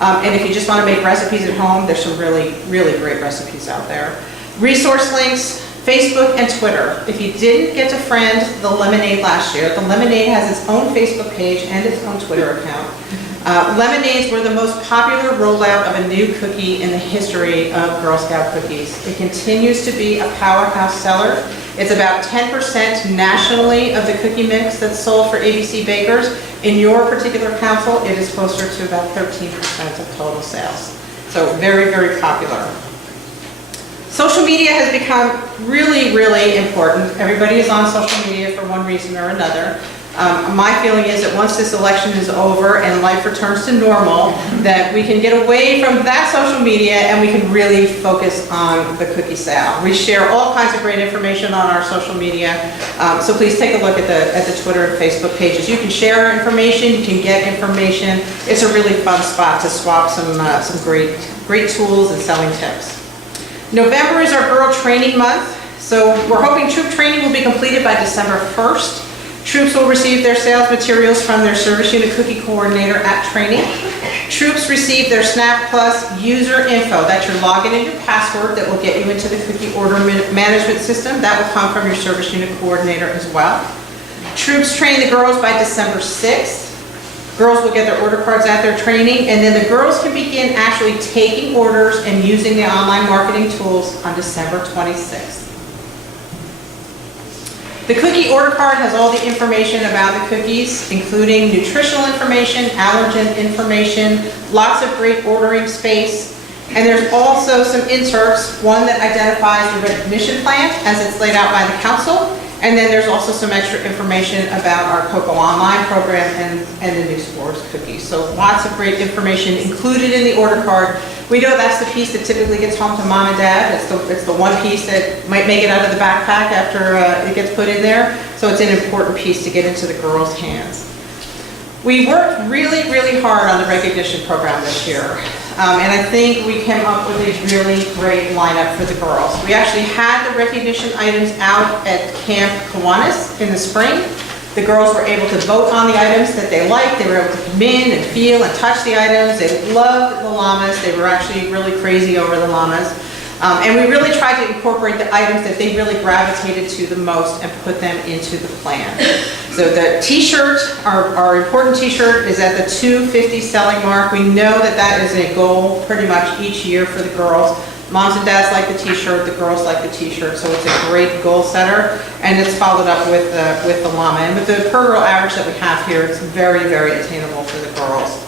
And if you just want to make recipes at home, there's some really, really great recipes out there. Resource links, Facebook and Twitter. If you didn't get to friend the Lemonade last year, the Lemonade has its own Facebook page and its own Twitter account. Lemonades were the most popular rollout of a new cookie in the history of Girl Scout cookies. It continues to be a powerhouse seller. It's about 10% nationally of the cookie mix that's sold for ABC bakers. In your particular council, it is closer to about 13% of total sales. So very, very popular. Social media has become really, really important. Everybody is on social media for one reason or another. My feeling is that once this election is over and life returns to normal, that we can get away from that social media and we can really focus on the cookie sale. We share all kinds of great information on our social media, so please take a look at the Twitter and Facebook pages. You can share information, you can get information. It's a really fun spot to swap some great tools and selling tips. November is our Girl Training Month, so we're hoping troop training will be completed by December 1st. Troops will receive their sales materials from their service unit cookie coordinator at training. Troops receive their Snap Plus user info. That's your login and your password that will get you into the cookie order management system. That will come from your service unit coordinator as well. Troops train the girls by December 6th. Girls will get their order cards at their training, and then the girls can begin actually taking orders and using the online marketing tools on December 26th. The cookie order card has all the information about the cookies, including nutritional information, allergen information, lots of great ordering space, and there's also some inserts, one that identifies the recognition plan as it's laid out by the council, and then there's also some extra information about our Cocoa Online program and the new S'mores cookies. So lots of great information included in the order card. We know that's the piece that typically gets home to mom and dad. It's the one piece that might make it out of the backpack after it gets put in there. So it's an important piece to get into the girls' hands. We worked really, really hard on the recognition program this year. And I think we came up with a really great lineup for the girls. We actually had the recognition items out at Camp Kiwanis in the spring. The girls were able to vote on the items that they liked. They were able to come in and feel and touch the items. They loved the llamas. They were actually really crazy over the llamas. And we really tried to incorporate the items that they really gravitated to the most and put them into the plan. So the t-shirt, our important t-shirt, is at the $250 selling mark. We know that that is a goal pretty much each year for the girls. Moms and dads like the t-shirt, the girls like the t-shirt, so it's a great goal setter, and it's followed up with the llama. And with the per girl average that we have here, it's very, very attainable for the girls.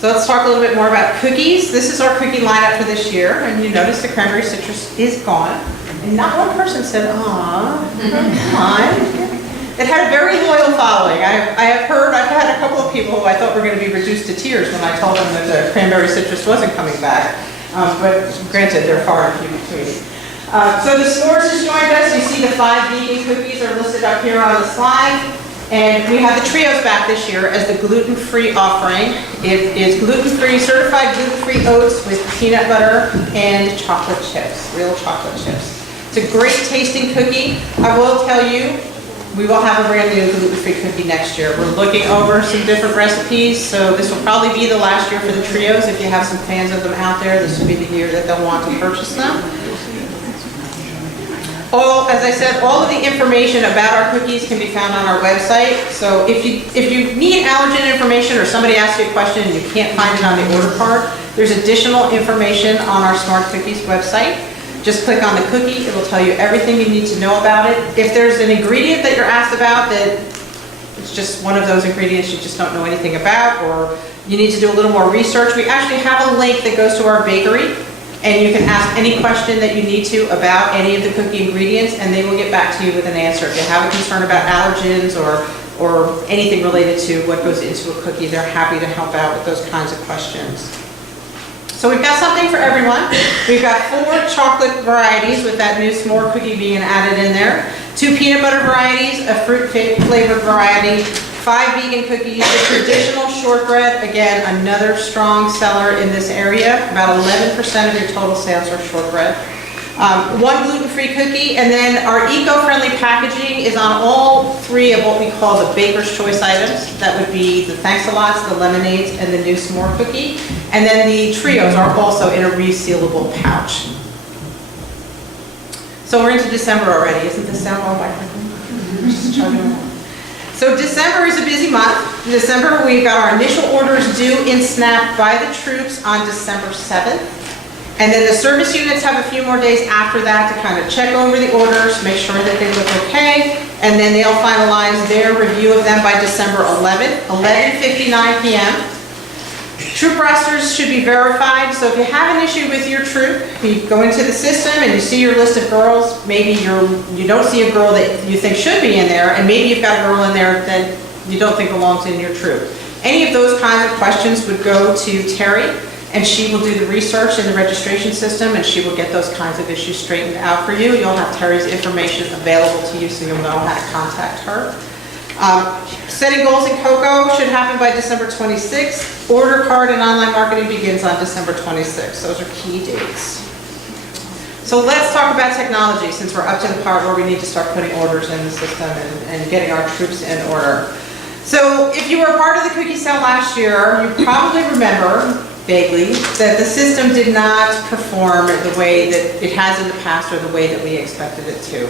So let's talk a little bit more about cookies. This is our cookie lineup for this year, and you notice the cranberry citrus is gone. And not one person said, "Aw, come on." It had a very loyal following. I've had a couple of people who I thought were going to be reduced to tears when I told them that the cranberry citrus wasn't coming back. But granted, they're far and few between. So the S'mores has joined us. You see the 5 vegan cookies are listed up here on the slide. And we have the trios back this year as the gluten-free offering. It is gluten-free, certified gluten-free oats with peanut butter and chocolate chips, real chocolate chips. It's a great tasting cookie. I will tell you, we will have a brand new gluten-free cookie next year. We're looking over some different recipes, so this will probably be the last year for the trios. If you have some fans of them out there, this will be the year that they'll want to purchase them. As I said, all of the information about our cookies can be found on our website. So if you need allergen information or somebody asks you a question and you can't find it on the order card, there's additional information on our Smart Cookies website. Just click on the cookie, it will tell you everything you need to know about it. If there's an ingredient that you're asked about that it's just one of those ingredients you just don't know anything about, or you need to do a little more research, we actually have a link that goes to our bakery, and you can ask any question that you need to about any of the cookie ingredients, and they will get back to you with an answer. If you have a concern about allergens or anything related to what goes into a cookie, they're happy to help out with those kinds of questions. So we've got something for everyone. We've got 4 chocolate varieties with that new s'more cookie being added in there, 2 peanut butter varieties, a fruit flavored variety, 5 vegan cookies, the traditional shortbread, again, another strong seller in this area. About 11% of your total sales are shortbread. One gluten-free cookie, and then our eco-friendly packaging is on all 3 of what we call the Baker's Choice items. That would be the Thanks-A-Lots, the lemonades, and the new s'more cookie. And then the trios are also in a resealable pouch. So we're into December already. Isn't this sound all right? Just chugging along. So December is a busy month. In December, we've got our initial orders due in SNAP by the troops on December 7th. And then the service units have a few more days after that to kind of check over the orders, make sure that they look okay, and then they'll finalize their review of them by December 11th, 11:59 p.m. Troop rosters should be verified, so if you have an issue with your troop, you go into the system and you see your list of girls, maybe you don't see a girl that you think should be in there, and maybe you've got a girl in there that you don't think belongs in your troop. Any of those kinds of questions would go to Terry, and she will do the research in the registration system, and she will get those kinds of issues straightened out for you. You'll have Terry's information available to you, so you'll know how to contact her. Setting goals in COCO should happen by December 26th. Order card and online marketing begins on December 26th. Those are key dates. So let's talk about technology, since we're up to the part where we need to start putting orders in the system and getting our troops in order. So if you were a part of the cookie sale last year, you probably remember vaguely that the system did not perform the way that it has in the past or the way that we expected it to.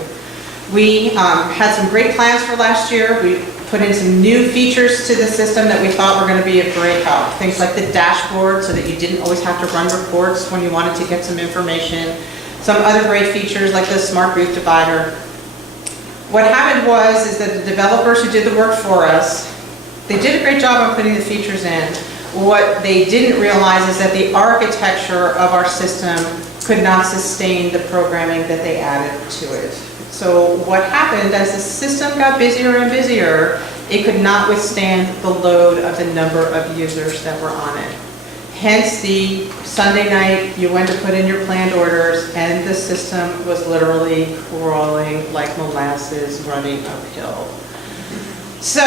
We had some great plans for last year. We put in some new features to the system that we thought were going to be a great help. Things like the dashboard, so that you didn't always have to run reports when you wanted to get some information. Some other great features like the smart booth divider. What happened is that the developers who did the work for us, they did a great job on putting the features in. What they didn't realize is that the architecture of our system could not sustain the programming that they added to it. So what happened, as the system got busier and busier, it could not withstand the load of the number of users that were on it. Hence the Sunday night you went to put in your planned orders and the system was literally crawling like molasses running uphill. So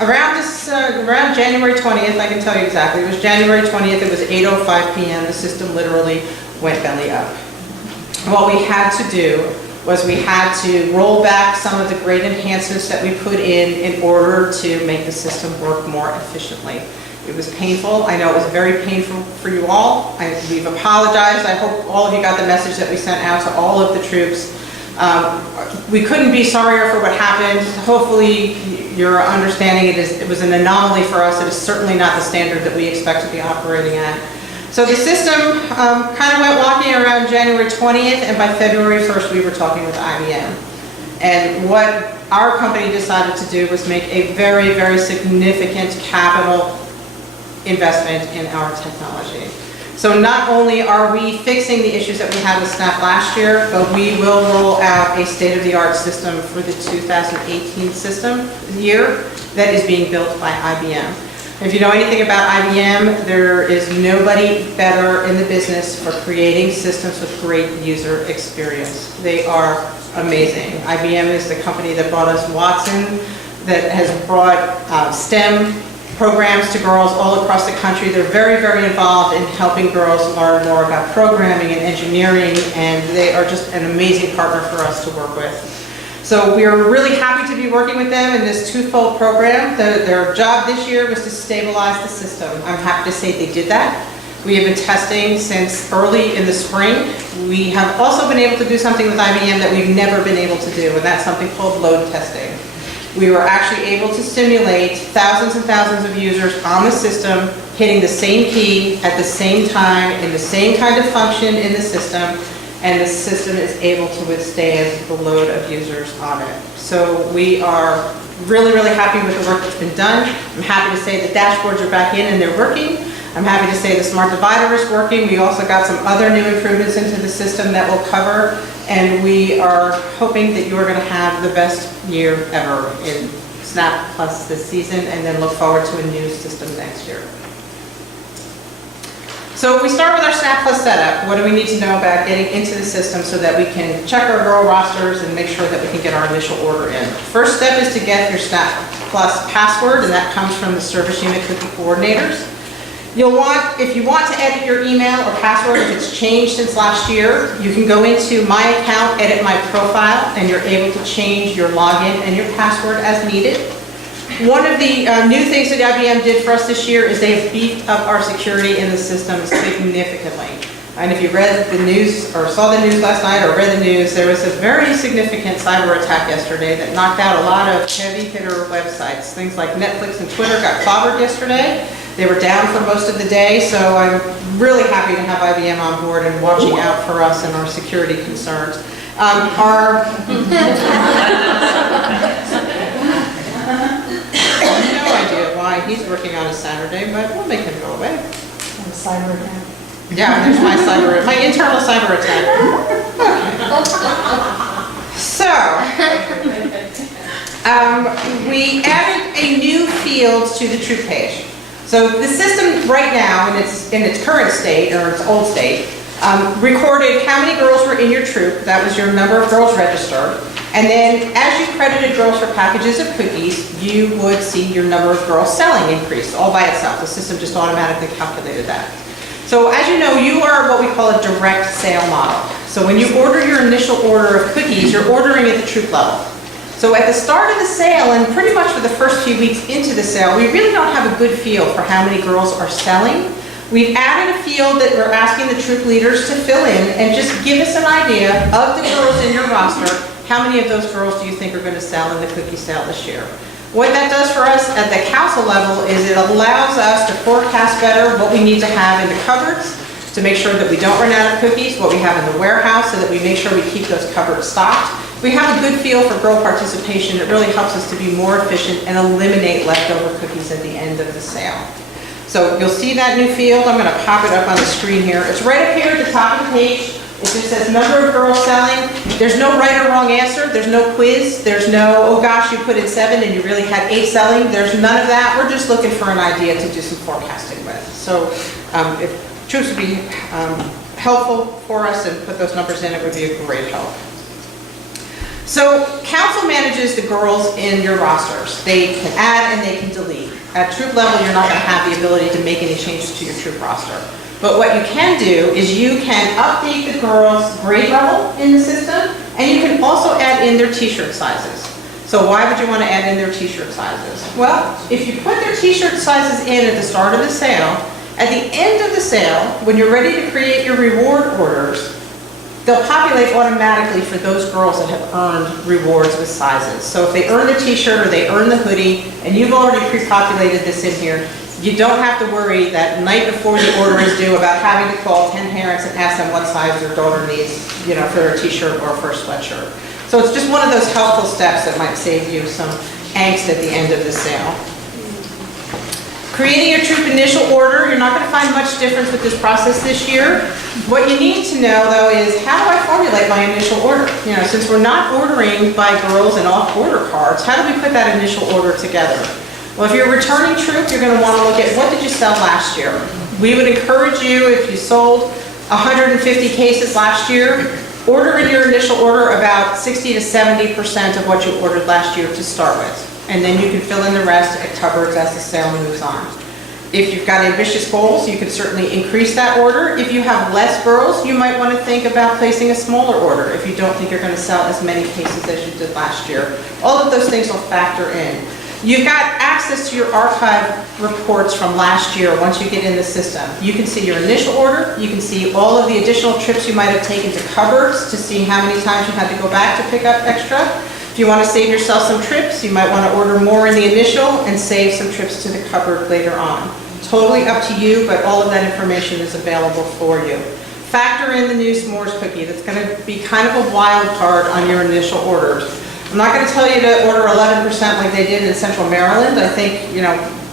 around January 20th, I can tell you exactly, it was January 20th, it was 8:05 p.m., the system literally went belly up. What we had to do was we had to roll back some of the great enhancements that we put in order to make the system work more efficiently. It was painful. I know it was very painful for you all. We've apologized. I hope all of you got the message that we sent out to all of the troops. We couldn't be sorrier for what happened. Hopefully you're understanding it was an anomaly for us. It is certainly not the standard that we expect to be operating at. So the system kind of went walking around January 20th, and by February 1st we were talking with IBM. And what our company decided to do was make a very, very significant capital investment in our technology. So not only are we fixing the issues that we had with SNAP last year, but we will roll out a state-of-the-art system for the 2018 system year that is being built by IBM. If you know anything about IBM, there is nobody better in the business for creating systems with great user experience. They are amazing. IBM is the company that brought us Watson, that has brought STEM programs to girls all across the country. They're very, very involved in helping girls learn more about programming and engineering, and they are just an amazing partner for us to work with. So we are really happy to be working with them in this twofold program. Their job this year was to stabilize the system. I'm happy to say they did that. We have been testing since early in the spring. We have also been able to do something with IBM that we've never been able to do, and that's something called load testing. We were actually able to simulate thousands and thousands of users on the system hitting the same key at the same time in the same kind of function in the system, and the system is able to withstand the load of users on it. So we are really, really happy with the work that's been done. I'm happy to say the dashboards are back in and they're working. I'm happy to say the smart divider is working. We also got some other new improvements into the system that will cover, and we are hoping that you're going to have the best year ever in SNAP Plus this season, and then look forward to a new system next year. So we start with our SNAP Plus setup. What do we need to know about getting into the system so that we can check our girl rosters and make sure that we can get our initial order in? First step is to get your SNAP Plus password, and that comes from the service unit cookie coordinators. You'll want, if you want to edit your email or password, if it's changed since last year, you can go into My Account, Edit My Profile, and you're able to change your login and your password as needed. One of the new things that IBM did for us this year is they have beefed up our security in the system significantly. And if you read the news or saw the news last night or read the news, there was a very significant cyber attack yesterday that knocked out a lot of heavy hitter websites. Things like Netflix and Twitter got clobbered yesterday. They were down for most of the day, so I'm really happy to have IBM on board and watching out for us and our security concerns. No idea why he's working on a Saturday, but we'll make him go away. Cyber attack. Yeah, there's my internal cyber attack. Okay. So, we added a new field to the troop page. So the system right now, in its current state, or its old state, recorded how many girls were in your troop. That was your number of girls registered. And then as you credited girls for packages of cookies, you would see your number of girls selling increase all by itself. The system just automatically calculated that. So as you know, you are what we call a direct sale model. So when you order your initial order of cookies, you're ordering at the troop level. So at the start of the sale, and pretty much for the first few weeks into the sale, we really don't have a good feel for how many girls are selling. We've added a field that we're asking the troop leaders to fill in and just give us an idea of the girls in your roster. How many of those girls do you think are going to sell in the cookie sale this year? What that does for us at the council level is it allows us to forecast better what we need to have in the cupboards to make sure that we don't run out of cookies, what we have in the warehouse so that we make sure we keep those cupboards stocked. We have a good feel for girl participation. It really helps us to be more efficient and eliminate leftover cookies at the end of the sale. So you'll see that new field. I'm going to pop it up on the screen here. It's right up here at the top of the page. It just says number of girls selling. There's no right or wrong answer. There's no quiz. There's no, oh gosh, you put in 7 and you really had 8 selling. There's none of that. We're just looking for an idea to do some forecasting with. So if troops would be helpful for us and put those numbers in, it would be a great help. So council manages the girls in your rosters. They can add and they can delete. At troop level, you're not going to have the ability to make any changes to your troop roster. But what you can do is you can update the girls' grade level in the system, and you can also add in their t-shirt sizes. So why would you want to add in their t-shirt sizes? Well, if you put their t-shirt sizes in at the start of the sale, at the end of the sale, when you're ready to create your reward orders, they'll populate automatically for those girls that have earned rewards with sizes. So if they earn the t-shirt or they earn the hoodie, and you've already pre-populated this in here, you don't have to worry that night before the order is due about having to call 10 parents and ask them what size their daughter needs, for their t-shirt or for a sweatshirt. So it's just one of those helpful steps that might save you some angst at the end of the sale. Creating your troop initial order, you're not going to find much difference with this process this year. What you need to know, though, is how do I formulate my initial order? Since we're not ordering by girls and off order cards, how do we put that initial order together? Well, if you're a returning troop, you're going to want to look at what did you sell last year. We would encourage you, if you sold 150 cases last year, order in your initial order about 60 to 70% of what you ordered last year to start with. And then you can fill in the rest at cupboards as the sale moves on. If you've got ambitious goals, you can certainly increase that order. If you have less girls, you might want to think about placing a smaller order if you don't think you're going to sell as many cases as you did last year. All of those things will factor in. You've got access to your archive reports from last year once you get in the system. You can see your initial order. You can see all of the additional trips you might have taken to cupboards to see how many times you had to go back to pick up extra. If you want to save yourself some trips, you might want to order more in the initial and save some trips to the cupboard later on. Totally up to you, but all of that information is available for you. Factor in the new s'mores cookie. That's going to be kind of a wild card on your initial orders. I'm not going to tell you to order 11% like they did in Central Maryland. I think,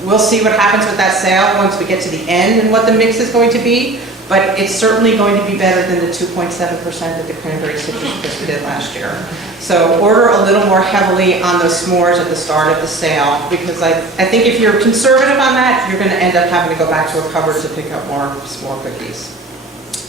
we'll see what happens with that sale once we get to the end and what the mix is going to be. But it's certainly going to be better than the 2.7% that the cranberry citrus crisp did last year. So order a little more heavily on those s'mores at the start of the sale, because I think if you're conservative on that, you're going to end up having to go back to a cupboard to pick up more s'more cookies.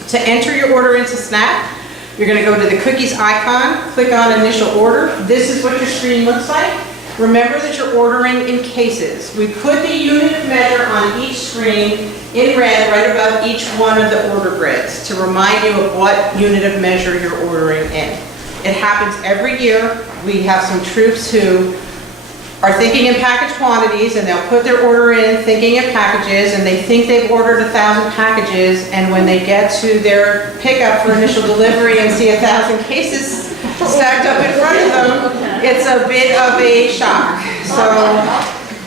To enter your order into Snap, you're going to go to the cookies icon, click on initial order. This is what your screen looks like. Remember that you're ordering in cases. We put the unit of measure on each screen in red right above each one of the order grids to remind you of what unit of measure you're ordering in. It happens every year. We have some troops who are thinking in package quantities, and they'll put their order in thinking in packages, and they think they've ordered 1,000 packages, and when they get to their pickup for initial delivery and see 1,000 cases stacked up in front of them, it's a bit of a shock. So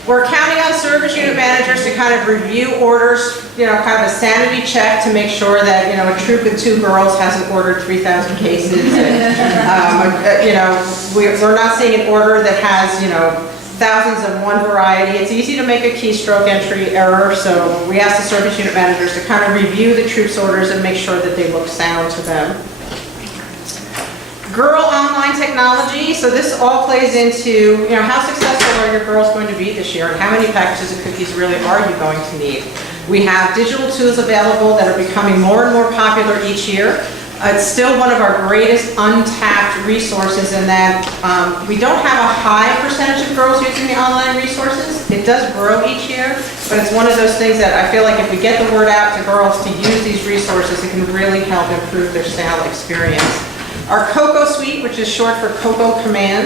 we're counting on service unit managers to kind of review orders, kind of a sanity check to make sure that, a troop of 2 girls hasn't ordered 3,000 cases. And, we're not seeing an order that has, thousands of one variety. It's easy to make a keystroke entry error, so we ask the service unit managers to kind of review the troops' orders and make sure that they look sound to them. Girl online technology, so this all plays into, how successful are your girls going to be this year, and how many packages of cookies really are you going to need? We have digital tools available that are becoming more and more popular each year. It's still one of our greatest untapped resources in that we don't have a high percentage of girls using the online resources. It does grow each year, but it's one of those things that I feel like if we get the word out to girls to use these resources, it can really help improve their sale experience. Our Coco Suite, which is short for Coco Command,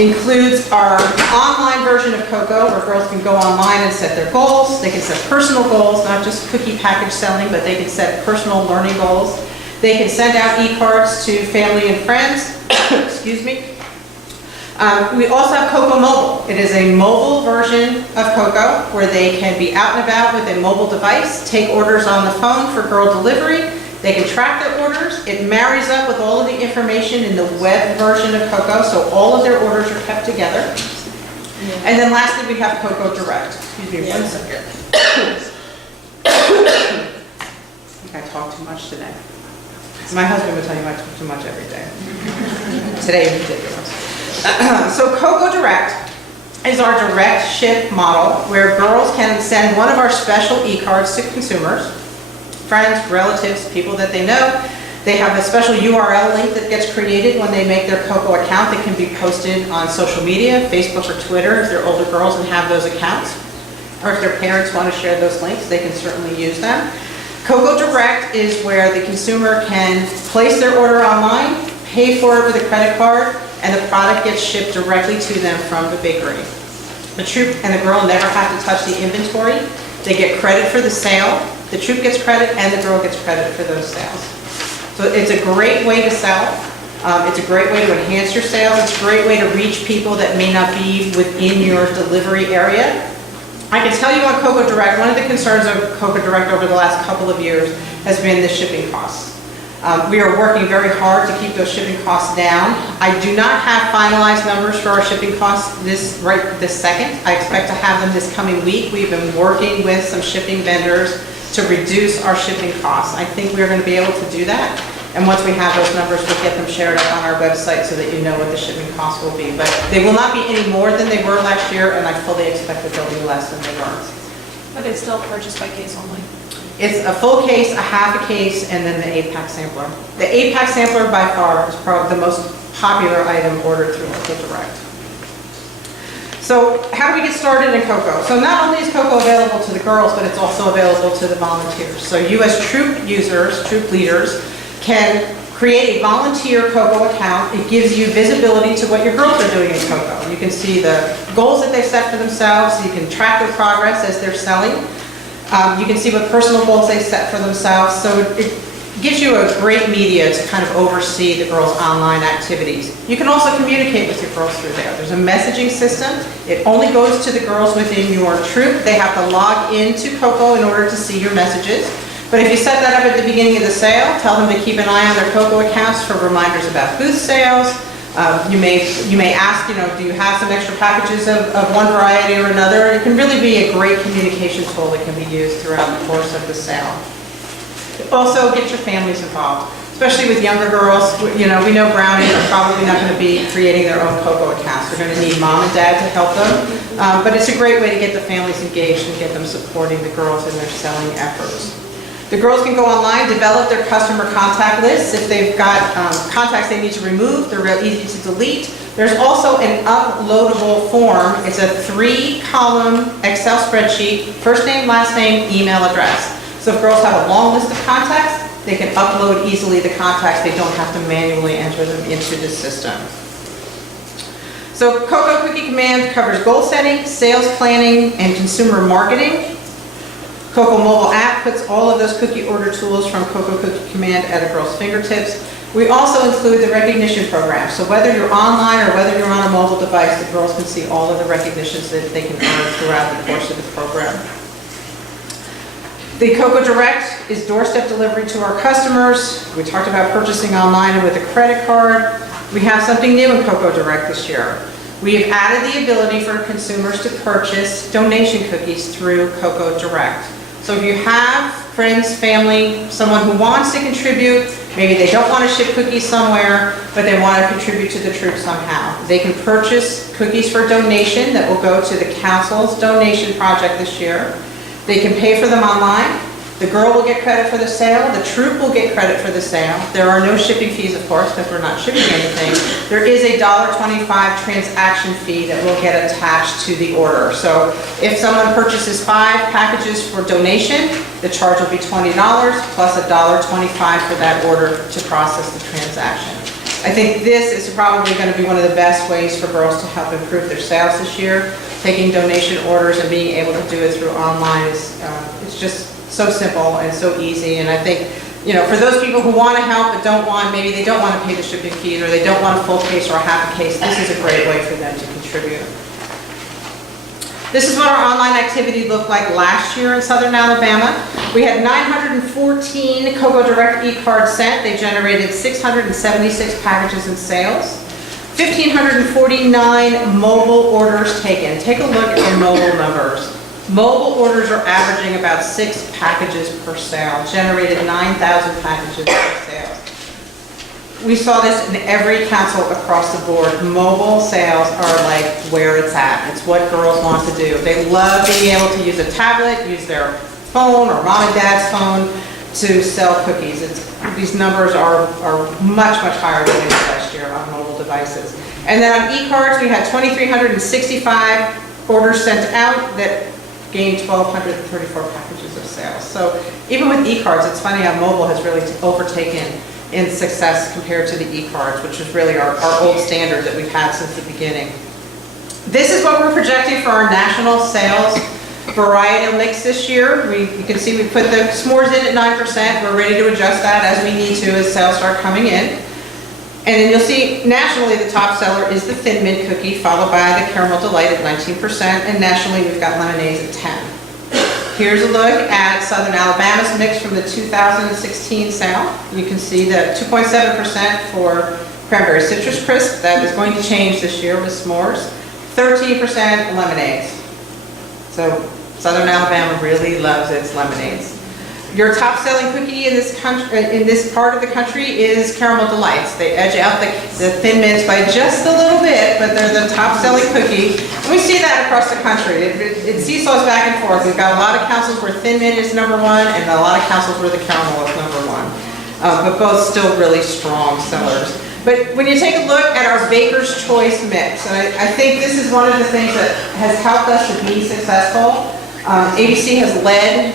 includes our online version of Coco, where girls can go online and set their goals. They can set personal goals, not just cookie package selling, but they can set personal learning goals. They can send out e-cards to family and friends. Excuse me. We also have Coco Mobile. It is a mobile version of Coco where they can be out and about with a mobile device, take orders on the phone for girl delivery. They can track their orders. It marries up with all of the information in the web version of Coco, so all of their orders are kept together. And then lastly, we have Coco Direct. Excuse me one second. I think I talk too much today. My husband would tell you I talk too much every day. Today is ridiculous. So Coco Direct is our direct ship model where girls can send one of our special e-cards to consumers, friends, relatives, people that they know. They have a special URL link that gets created when they make their Coco account that can be posted on social media, Facebook or Twitter if they're older girls and have those accounts. Or if their parents want to share those links, they can certainly use them. Coco Direct is where the consumer can place their order online, pay for it with a credit card, and the product gets shipped directly to them from the bakery. The troop and the girl never have to touch the inventory. They get credit for the sale. The troop gets credit and the girl gets credit for those sales. So it's a great way to sell. It's a great way to enhance your sales. It's a great way to reach people that may not be within your delivery area. I can tell you on Coco Direct, one of the concerns of Coco Direct over the last couple of years has been the shipping costs. We are working very hard to keep those shipping costs down. I do not have finalized numbers for our shipping costs this second. I expect to have them this coming week. We've been working with some shipping vendors to reduce our shipping costs. I think we're going to be able to do that. And once we have those numbers, we'll get them shared up on our website so that you know what the shipping costs will be. But they will not be any more than they were last year, and I fully expect that they'll be less than they were. But it's still purchased by case only? It's a full case, a half a case, and then the 8-pack sampler. The 8-pack sampler by far is probably the most popular item ordered through Coco Direct. So how do we get started in Coco? So not only is Coco available to the girls, but it's also available to the volunteers. So you as troop users, troop leaders, can create a volunteer Coco account. It gives you visibility to what your girls are doing in Coco. You can see the goals that they've set for themselves. You can track their progress as they're selling. You can see what personal goals they set for themselves. So it gives you a great media to kind of oversee the girls' online activities. You can also communicate with your girls through there. There's a messaging system. It only goes to the girls within your troop. They have to log into Coco in order to see your messages. But if you set that up at the beginning of the sale, tell them to keep an eye on their Coco accounts for reminders about booth sales. You may ask, do you have some extra packages of one variety or another? It can really be a great communication tool that can be used throughout the course of the sale. Also, get your families involved, especially with younger girls. We know Brownies are probably not going to be creating their own Coco accounts. They're going to need mom and dad to help them. But it's a great way to get the families engaged and get them supporting the girls in their selling efforts. The girls can go online, develop their customer contact lists. If they've got contacts they need to remove, they're real easy to delete. There's also an uploadable form. It's a 3-column Excel spreadsheet, first name, last name, email address. So if girls have a long list of contacts, they can upload easily the contacts. They don't have to manually enter them into the system. So Cocoa Cookie Command covers goal setting, sales planning, and consumer marketing. Cocoa mobile app puts all of those cookie order tools from Cocoa Cookie Command at a girl's fingertips. We also include the recognition program. So whether you're online or whether you're on a mobile device, the girls can see all of the recognitions that they can earn throughout the course of the program. The Cocoa Direct is doorstep delivery to our customers. We talked about purchasing online and with a credit card. We have something new in Cocoa Direct this year. We have added the ability for consumers to purchase donation cookies through Cocoa Direct. So if you have friends, family, someone who wants to contribute, maybe they don't want to ship cookies somewhere, but they want to contribute to the troops somehow, they can purchase cookies for donation that will go to the council's donation project this year. They can pay for them online. The girl will get credit for the sale. The troop will get credit for the sale. There are no shipping fees, of course, because we're not shipping anything. There is a $1.25 transaction fee that will get attached to the order. So if someone purchases 5 packages for donation, the charge will be $20 plus $1.25 for that order to process the transaction. I think this is probably going to be one of the best ways for girls to help improve their sales this year. Taking donation orders and being able to do it through online is it's just so simple and so easy. And I think, you know, for those people who want to help but don't want, maybe they don't want to pay the shipping fees or they don't want a full case or a half a case, this is a great way for them to contribute. This is what our online activity looked like last year in Southern Alabama. We had 914 Cocoa Direct e-cards sent. They generated 676 packages in sales. 1,549 mobile orders taken. Take a look at the mobile numbers. Mobile orders are averaging about 6 packages per sale, generated 9,000 packages per sale. We saw this in every council across the board. Mobile sales are like where it's at. It's what girls want to do. They love being able to use a tablet, use their phone or mom and dad's phone to sell cookies. These numbers are much, much higher than they were last year on mobile devices. And then on e-cards, we had 2,365 orders sent out that gained 1,234 packages of sales. So even with e-cards, it's funny how mobile has really overtaken in success compared to the e-cards, which is really our old standard that we've had since the beginning. This is what we're projecting for our national sales varietal mix this year. You can see we put the s'mores in at 9%. We're ready to adjust that as we need to as sales start coming in. And then you'll see nationally the top seller is the Thin Mint cookie, followed by the Caramel Delight at 19%, and nationally we've got lemonades at 10%. Here's a look at Southern Alabama's mix from the 2016 sale. You can see the 2.7% for Cranberry Citrus Crisp. That is going to change this year with s'mores. 13% lemonades. So Southern Alabama really loves its lemonades. Your top selling cookie in this part of the country is Caramel Delights. They edge out the Thin Mints by just a little bit, but they're the top selling cookie. And we see that across the country. It seesaws back and forth. We've got a lot of councils where Thin Mint is #1 and a lot of councils where the caramel is #1. But both still really strong sellers. But when you take a look at our Baker's Choice mix, and I think this is one of the things that has helped us to be successful. ABC has led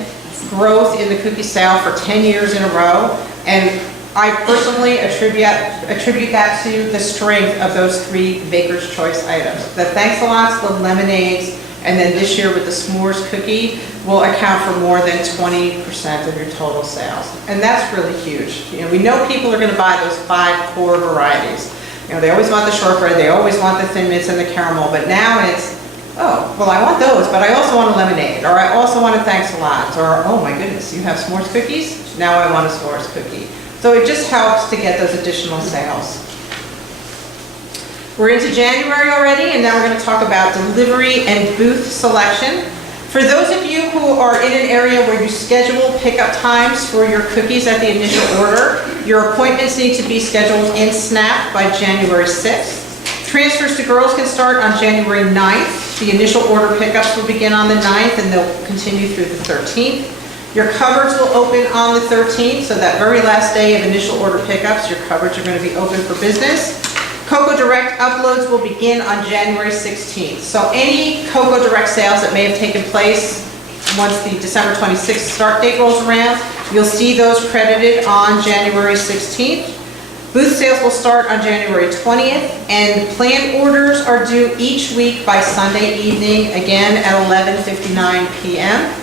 growth in the cookie sale for 10 years in a row, and I personally attribute that to the strength of those 3 Baker's Choice items. The Thanks-a-Lots, the lemonades, and then this year with the s'mores cookie will account for more than 20% of your total sales. And that's really huge. You know, we know people are going to buy those 5 core varieties. You know, they always want the shortbread, they always want the Thin Mints and the caramel, but now it's, oh, well, I want those, but I also want a lemonade, or I also want a Thanks-a-Lot, or, oh my goodness, you have s'mores cookies? Now I want a s'mores cookie. So it just helps to get those additional sales. We're into January already, and now we're going to talk about delivery and booth selection. For those of you who are in an area where you schedule pickup times for your cookies at the initial order, your appointments need to be scheduled in SNAP by January 6th. Transfers to girls can start on January 9th. The initial order pickups will begin on the 9th and they'll continue through the 13th. Your cupboards will open on the 13th, so that very last day of initial order pickups, your cupboards are going to be open for business. Cocoa Direct uploads will begin on January 16th. So any Cocoa Direct sales that may have taken place once the December 26th start date rolls around, you'll see those credited on January 16th. Booth sales will start on January 20th, and planned orders are due each week by Sunday evening, again at 11:59 p.m.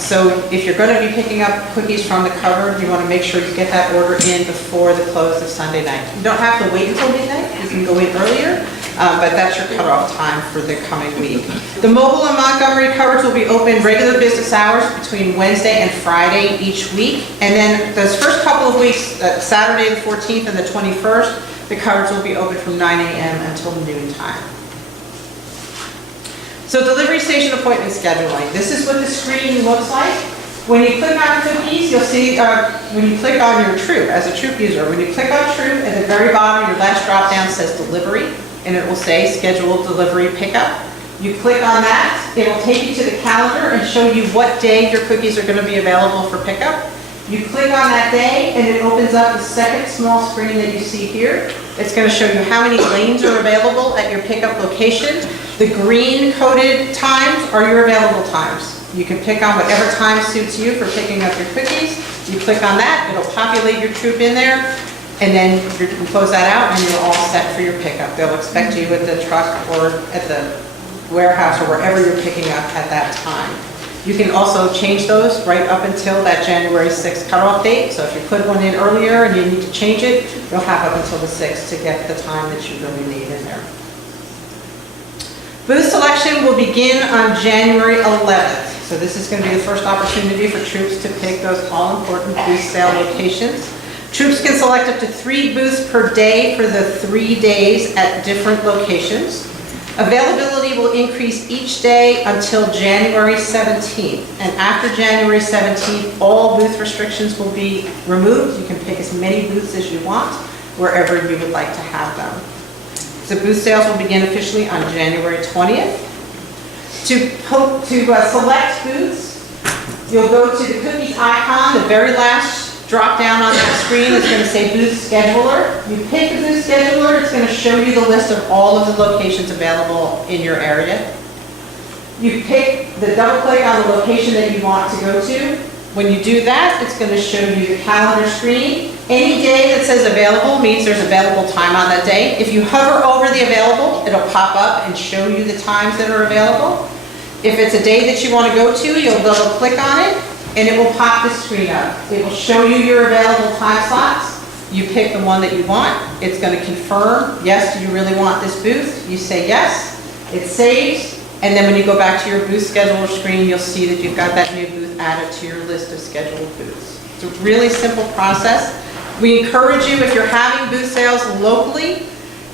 So if you're going to be picking up cookies from the cupboard, you want to make sure you get that order in before the close of Sunday night. You don't have to wait until midnight, you can go in earlier, but that's your cutoff time for the coming week. The Mobile and Montgomery cupboards will be open regular business hours between Wednesday and Friday each week. And then those first couple of weeks, Saturday the 14th and the 21st, the cupboards will be open from 9 a.m. until noon time. So delivery station appointment scheduling. This is what the screen looks like. When you click on cookies, you'll see, when you click on your Troop, as a Troop user, when you click on Troop, at the very bottom, your last drop down says delivery, and it will say scheduled delivery pickup. You click on that, it will take you to the calendar and show you what day your cookies are going to be available for pickup. You click on that day, and it opens up the second small screen that you see here. It's going to show you how many lanes are available at your pickup location. The green coded times are your available times. You can pick on whatever time suits you for picking up your cookies. You click on that, it'll populate your Troop in there, and then you can close that out and you're all set for your pickup. They'll expect you at the truck or at the warehouse or wherever you're picking up at that time. You can also change those right up until that January 6th cutoff date. So if you put one in earlier and you need to change it, you'll have up until the 6th to get the time that you really need in there. Booth selection will begin on January 11th. So this is going to be the first opportunity for troops to pick those all-important booth sale locations. Troops can select up to 3 booths per day for the 3 days at different locations. Availability will increase each day until January 17th. And after January 17th, all booth restrictions will be removed. You can pick as many booths as you want, wherever you would like to have them. The booth sales will begin officially on January 20th. To select booths, you'll go to the cookies icon, the very last drop down on that screen is going to say Booth Scheduler. You pick the Booth Scheduler, it's going to show you the list of all of the locations available in your area. You pick the double click on the location that you want to go to. When you do that, it's going to show you the calendar screen. Any day that says available means there's available time on that day. If you hover over the available, it'll pop up and show you the times that are available. If it's a day that you want to go to, you'll double click on it, and it will pop the screen up. It will show you your available time slots. You pick the one that you want. It's going to confirm, yes, do you really want this booth? You say yes. It saves. And then when you go back to your booth scheduler screen, you'll see that you've got that new booth added to your list of scheduled booths. It's a really simple process. We encourage you, if you're having booth sales locally,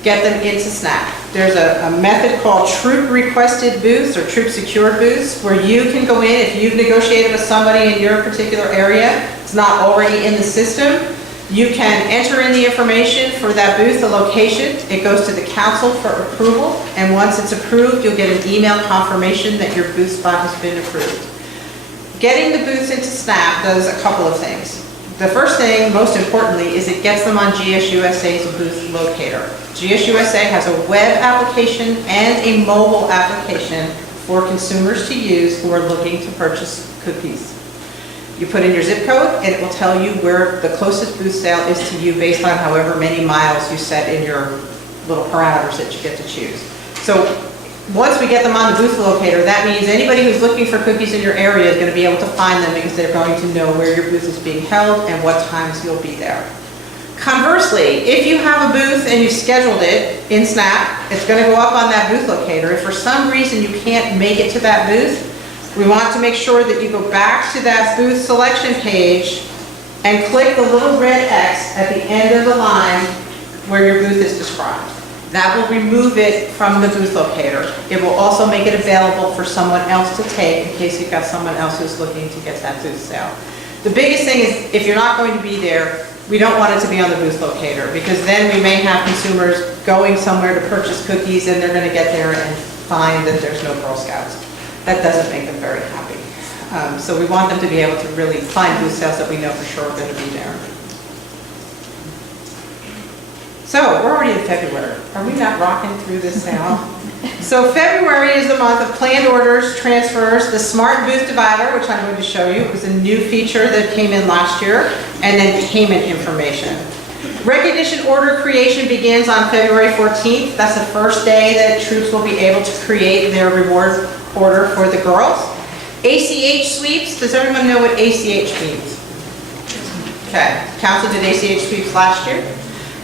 get them into Snap. There's a method called Troop Requested Booths or Troop Secured Booths, where you can go in, if you've negotiated with somebody in your particular area, it's not already in the system, you can enter in the information for that booth, the location. It goes to the council for approval, and once it's approved, you'll get an email confirmation that your booth spot has been approved. Getting the booths into Snap does a couple of things. The first thing, most importantly, is it gets them on GSUSA's booth locator. GSUSA has a web application and a mobile application for consumers to use who are looking to purchase cookies. You put in your zip code, and it will tell you where the closest booth sale is to you based on however many miles you set in your little parameters that you get to choose. So once we get them on the booth locator, that means anybody who's looking for cookies in your area is going to be able to find them because they're going to know where your booth is being held and what times you'll be there. Conversely, if you have a booth and you've scheduled it in Snap, it's going to go up on that booth locator. If for some reason you can't make it to that booth, we want to make sure that you go back to that booth selection page and click the little red X at the end of the line where your booth is described. That will remove it from the booth locator. It will also make it available for someone else to take in case you've got someone else who's looking to get that booth sale. The biggest thing is if you're not going to be there, we don't want it to be on the booth locator because then we may have consumers going somewhere to purchase cookies and they're going to get there and find that there's no Girl Scouts. That doesn't make them very happy. So we want them to be able to really find booth sales that we know for sure are going to be there. So we're already in February. Are we not rocking through this now? So February is the month of planned orders, transfers, the Smart Booth Divider, which I'm going to show you. It was a new feature that came in last year, and then payment information. Recognition order creation begins on February 14th. That's the first day that troops will be able to create their reward order for the girls. ACH sweeps, does everyone know what ACH means? Okay, council did ACH sweeps last year.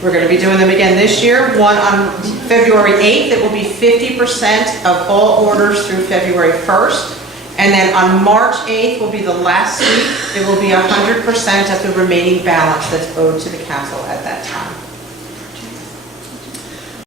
We're going to be doing them again this year. One on February 8th, it will be 50% of all orders through February 1st. And then on March 8th will be the last sweep. It will be 100% of the remaining balance that's owed to the council at that time.